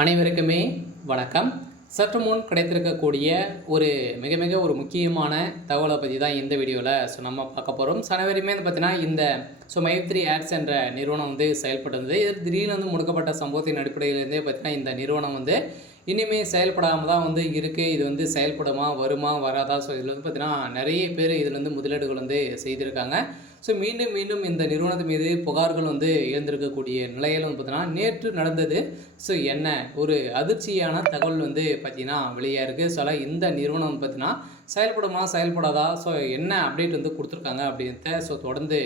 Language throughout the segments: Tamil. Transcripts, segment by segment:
அனைவருக்குமே வணக்கம். சற்று முன் கிடைத்திருக்கக்கூடிய ஒரு மிக மிக ஒரு முக்கியமான தகவலை பற்றி தான் இந்த வீடியோவில் நம்ம பார்க்க போகிறோம். அனைவருமே வந்து பார்த்தீங்கன்னா இந்த மைத்ரி ஆட்ஸ் என்ற நிறுவனம் வந்து செயல்பட்டு இருந்தது. இது திடீர்னு வந்து முடக்கப்பட்ட சம்பவத்தின் அடிப்படையிலேருந்தே பார்த்தீங்கன்னா இந்த நிறுவனம் வந்து இனிமேல் செயல்படாமல் தான் வந்து இருக்குது. இது வந்து செயல்படுமா, வருமா, வராதா? இதில் வந்து பார்த்தீங்கன்னா நிறைய பேர் இதில் வந்து முதலீடுகள் வந்து செய்திருக்காங்க. மீண்டும் மீண்டும் இந்த நிறுவனத்து மீது புகார்கள் வந்து எழுந்திருக்கக்கூடிய நிலையில் வந்து பார்த்தீங்கன்னா நேற்று நடந்தது. என்ன ஒரு அதிர்ச்சியான தகவல் வந்து பார்த்தீங்கன்னா வெளியாக இருக்குது. இந்த நிறுவனம் பார்த்தீங்கன்னா செயல்படுமா, செயல்படாதா? என்ன அப்டேட் வந்து கொடுத்துருக்காங்க அப்படின்றத தொடர்ந்து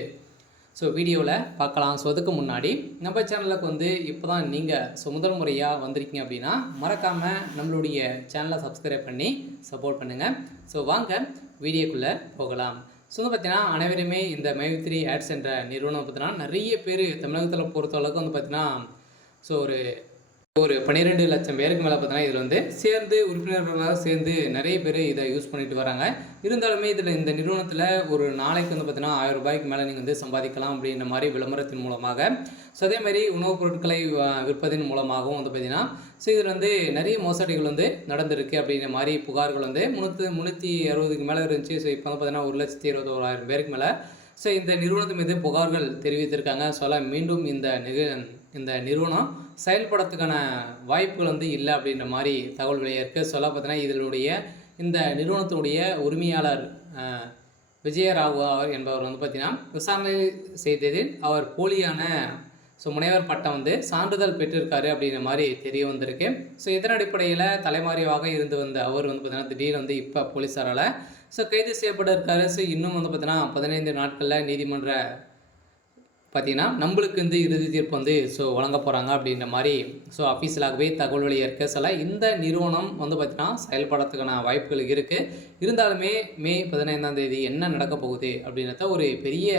வீடியோவில் பார்க்கலாம். அதுக்கு முன்னாடி நம்ம சேனலுக்கு வந்து இப்போ தான் நீங்கள் முதல் முறையாக வந்திருக்கீங்க அப்படின்னா மறக்காமல் நம்மளுடைய சேனலை சப்ஸ்கிரைப் பண்ணி சப்போர்ட் பண்ணுங்கள். வாங்க வீடியோக்குள்ளே போகலாம். வந்து பார்த்தீங்கன்னா அனைவருமே இந்த மைத்ரி ஆட்ஸ் என்ற நிறுவனம் பார்த்தீங்கன்னா நிறைய பேர் தமிழகத்தில் பொறுத்தளவுக்கு வந்து பார்த்தீங்கன்னா ஒரு 12 லட்சம் பேருக்கு மேலே பார்த்தீங்கன்னா இதில் வந்து சேர்ந்து உறுப்பினர்களாக சேர்ந்து நிறைய பேர் இதை யூஸ் பண்ணிட்டு வராங்க. இருந்தாலுமே இதில் இந்த நிறுவனத்தில் ஒரு நாளைக்கு வந்து பார்த்தீங்கன்னா 1000 ரூபாய்க்கு மேலே நீங்கள் வந்து சம்பாதிக்கலாம் அப்படின்ற மாதிரி விளம்பரத்தின் மூலமாக அதே மாதிரி உணவுப் பொருட்களை விற்பதன் மூலமாகவும் வந்து பார்த்தீங்கன்னா இதில் வந்து நிறைய மோசடிகள் வந்து நடந்திருக்கு அப்படின்ற மாதிரி புகார்கள் வந்து 360க்கு மேலே இருந்துச்சு. இப்போ வந்து பார்த்தீங்கன்னா 1,21,000 பேருக்கு மேலே இந்த நிறுவனத்து மீது புகார்கள் தெரிவித்திருக்காங்க. மீண்டும் இந்த நிறுவனம் செயல்படுறதுக்கான வாய்ப்புகள் வந்து இல்லை அப்படின்ற மாதிரி தகவல் வெளியே இருக்குது. பார்த்தீங்கன்னா இதனுடைய இந்த நிறுவனத்தினுடைய உரிமையாளர் விஜயராவ் என்பவர் வந்து பார்த்திங்கன்னா விசாரணை செய்ததில் அவர் போலியான முனைவர் பட்டம் வந்து சான்றிதழ் பெற்றிருக்காரு அப்படின்ற மாதிரி தெரிய வந்திருக்கு. இதன் அடிப்படையில் தலைமறைவாக இருந்து வந்த அவர் வந்து பார்த்திங்கன்னா திடீர்னு வந்து இப்போ போலீஸாரால் கைது செய்யப்பட இருக்காரு. இன்னும் வந்து பார்த்திங்கன்னா 15 நாட்களில் நீதிமன்ற பார்த்திங்கன்னா நம்மளுக்கு வந்து இறுதி தீர்ப்பு வந்து வழங்க போகிறாங்க அப்படின்ற மாதிரி அஃபீஷியலாகவே தகவல் வெளியே இருக்க இந்த நிறுவனம் வந்து பார்த்திங்கன்னா செயல்படுறதுக்கான வாய்ப்புகள் இருக்குது. இருந்தாலுமே மே 15ஆம் தேதி என்ன நடக்க போகுது அப்படின்றத ஒரு பெரிய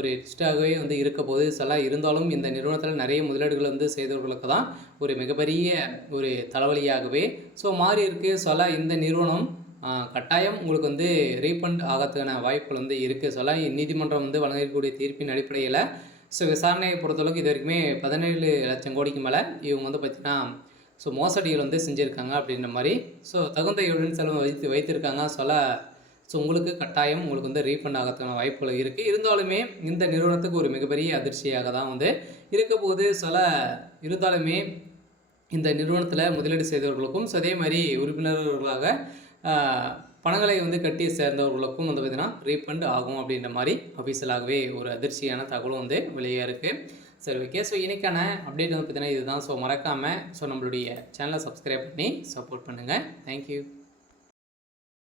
ஒரு லிஸ்ட்டாகவே வந்து இருக்க போகுது. இருந்தாலும் இந்த நிறுவனத்தில் நிறைய முதலீடுகள் வந்து செய்தவர்களுக்கு தான் ஒரு மிகப்பெரிய ஒரு தலைவலியாகவே மாறி இருக்குது. இந்த நிறுவனம் கட்டாயம் உங்களுக்கு வந்து ரீஃபண்ட் ஆகிறதுக்கான வாய்ப்புகள் வந்து இருக்குது. நீதிமன்றம் வந்து வழங்கக்கூடிய தீர்ப்பின் அடிப்படையில் விசாரணையை பொறுத்தளவுக்கு இது வரைக்குமே 17 லட்சம் கோடிக்கு மேலே இவங்க வந்து பார்த்திங்கன்னா மோசடிகள் வந்து செஞ்சுருக்காங்க அப்படின்ற மாதிரி தகுந்த எவிடன்ஸ் எல்லாம் வைத்திருக்காங்க. உங்களுக்கு கட்டாயம் உங்களுக்கு வந்து ரீஃபண்ட் ஆகிறதுக்கான வாய்ப்புகள் இருக்குது. இருந்தாலுமே இந்த நிறுவனத்துக்கு ஒரு மிகப்பெரிய அதிர்ச்சியாக தான் வந்து இருக்க போகுது. இருந்தாலுமே இந்த நிறுவனத்தில் முதலீடு செய்தவர்களுக்கும் அதே மாதிரி உறுப்பினர்களாக பணங்களை வந்து கட்டி சேர்ந்தவர்களுக்கும் வந்து பார்த்திங்கன்னா ரீஃபண்ட் ஆகும் அப்படின்ற மாதிரி அஃபீஷியலாகவே ஒரு அதிர்ச்சியான தகவலும் வந்து வெளியே இருக்குது. ஓகே. இன்றைக்கான அப்டேட் வந்து பார்த்திங்கன்னா இதுதான். மறக்காமல் நம்மளுடைய சேனலை சப்ஸ்கிரைப் பண்ணி சப்போர்ட் பண்ணுங்கள். தேங்க்யூ.